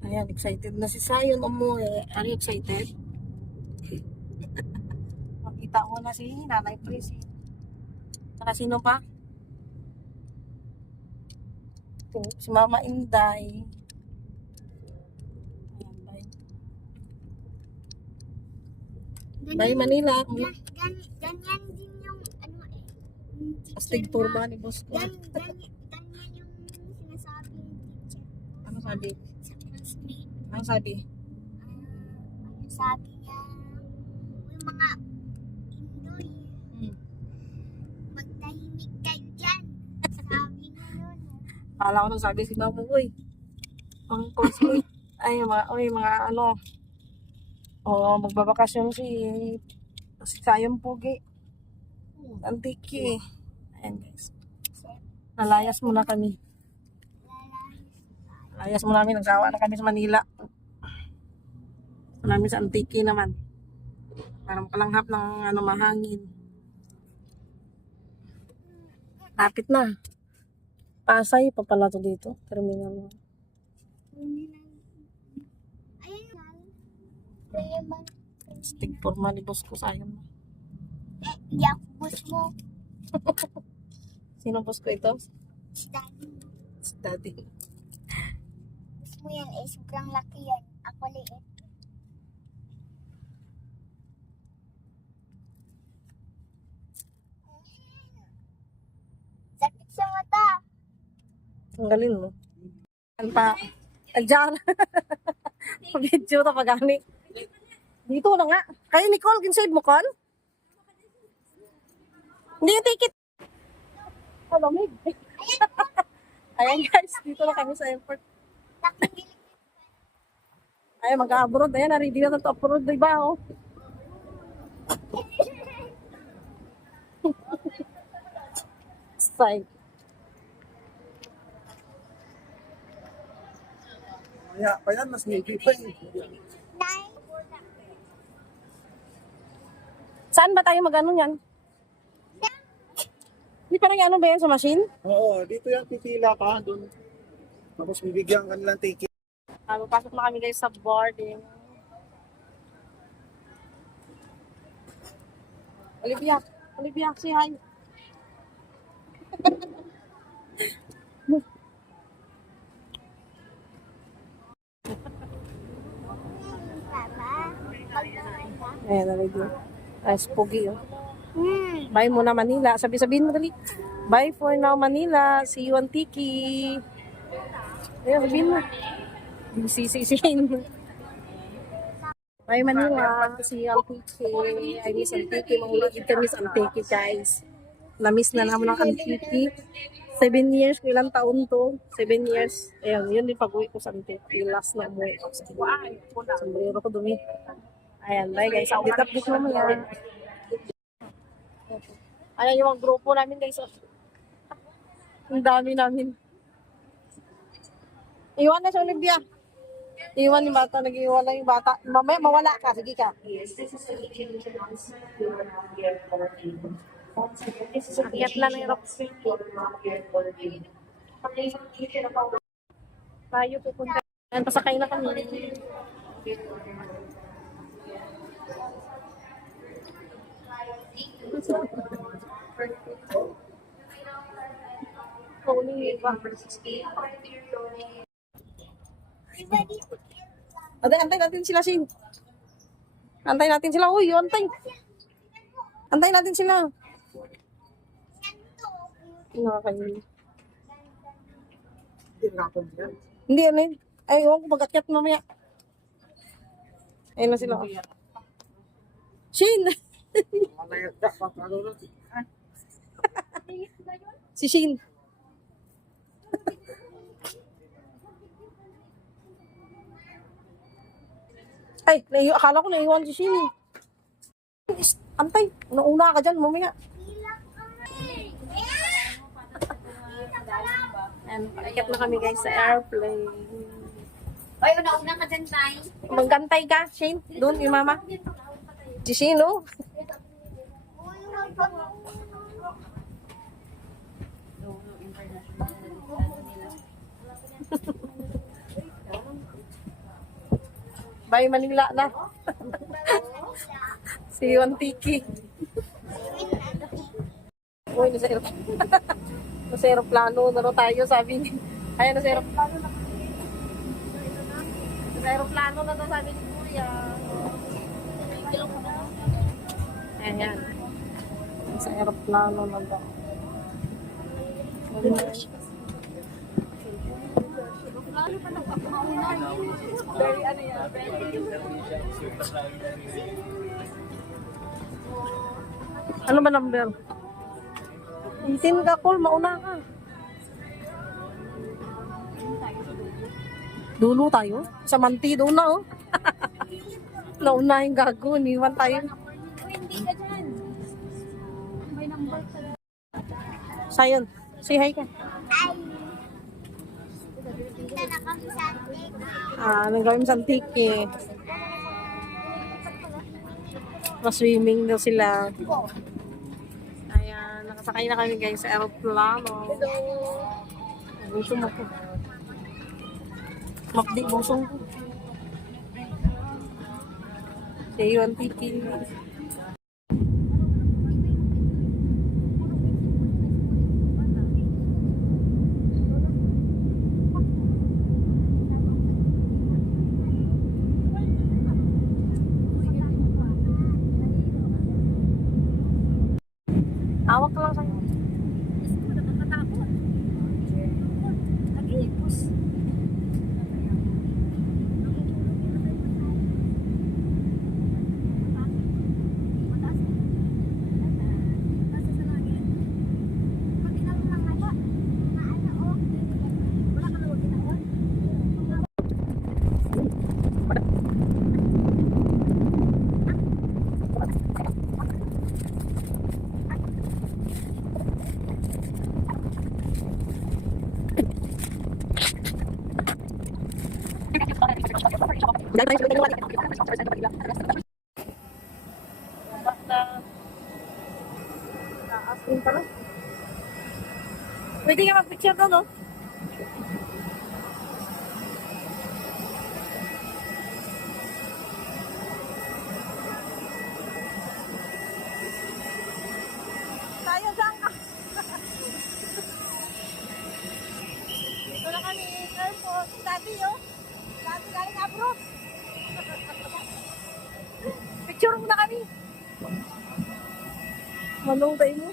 Ayan, excited na si Sayon umuwi. Are you excited? Makita mo na si Nanay Prissy. Saka sino pa? Si Mama Inday. Ayan, bye. Bye Manila. Ganyan din yung ano Astig turba ni boss ko. ganyan yung sinasabing teacher Ano sabi? sa classmate. Ano sabi? Ano sabi niya? Yung mga Indoy, magtahimik kayo dyan. Sabi niya yun. Kala ko nung sabi si Mama, uy, ang classmate. Ay, mga ano. Oo, magbabakasyon si Sayong Pugi. Antiki. Ayan guys. Nalayas muna kami. Nalayas muna kami. Nagsawa na kami sa Manila. Namin sa Antiki naman. Para makalanghap ng ano, mahangin. Lapit na. Pasay pa pala to dito. Terminal 1. Ayun lang. Stig forma ni boss ko. Sayang na. Hindi ako boss mo. Sino boss ko ito? Si Daddy. Si Daddy. Boss mo yan eh. Sobrang laki yan. Ako liit. Sakit sa mata. Tanggalin mo. Kanta. Adyan. Video na pagani. Dito na nga. Kaya Nicole, ginsave mo kon? Hindi yung ticket. Malamig. Ayan guys, dito na kami sa airport. Ayan, mag-abroad. Ayan, ready na ito abroad, diba? Oh. Side. Kaya pa yan, mas navy pa eh. Saan ba tayo mag-ano yan? Hindi pa nag-ano ba yan sa machine? Oo, dito yan, pipila ka doon. Tapos bibigyan ka nilang ticket. Papasok na kami guys sa boarding. Olivia, say hi. Ayan, nalagyan. Ay, spooky oh. Bye muna Manila. Sabihin mo dali. Bye for now Manila. See you on Tiki. Ayan, sabihin mo. Sisihin. Bye Manila. See you on Tiki. I miss Antiki. Mahulagid kami sa Antiki guys. Na-miss na naman ang Antiki. 7 years, kung ilang taon to. 7 years. Ayan, yun din pag-uwi ko sa Antiki. Last na umuwi ko sa Antiki. Sombrero ko dumi. Ayan, bye guys. Update mo mamaya. Ayan yung mga grupo namin guys. Ang dami namin. Iwan na sa Olympia. Iwan yung bata. Nag-iwan na yung bata. Mamaya mawala ka. Sige ka. Akyat na ng rock. Tayo pupunta. Ayan, pasakay na kami. Antay natin sila, Shin. Antay natin sila. Uy, antay. Antay natin sila. Nakakainin. Hindi, ano yun? Ay, huwag ko mag-akyat mamaya. Ayun na sila. Shin! Si Shin. Ay, akala ko naiwan si Shin. Antay, nauna ka dyan, mamaya. And paakyat na kami guys sa airplane. Ay, una-una ka dyan, Nay. Maggantay ka, Shane. Doon, yung mama. Si Shane, oh. Bye Manila na. Si Wantiki. Uy, nasa aeroplano na rin tayo, sabi ni. Ayan, nasa aeroplano na. Nasa aeroplano na rin, sabi ni Kuya. Ayan. Nasa aeroplano na rin. Ano ba number? 18 ka, Col. Mauna ka. Dulo tayo? Sa Manti, doon na, oh. Nauna yung gago. Niwan tayo. Hindi ka dyan. May number ka. Sayon, say hi ka. Ay. Kita na kami sa Antique. Anong gawin sa Antique? Ma-swimming daw sila. Ayan, nakasakay na kami guys sa aeroplano. Busong ako. Makdi, busong ko. Say you Antique. Awak lang sa'yo. Pwede ka mag-picture doon, no? Tayo saan ka? Dito na kami, airport. Dati, oh. Dati galing abroad. Picture muna kami. Manong tayo mo.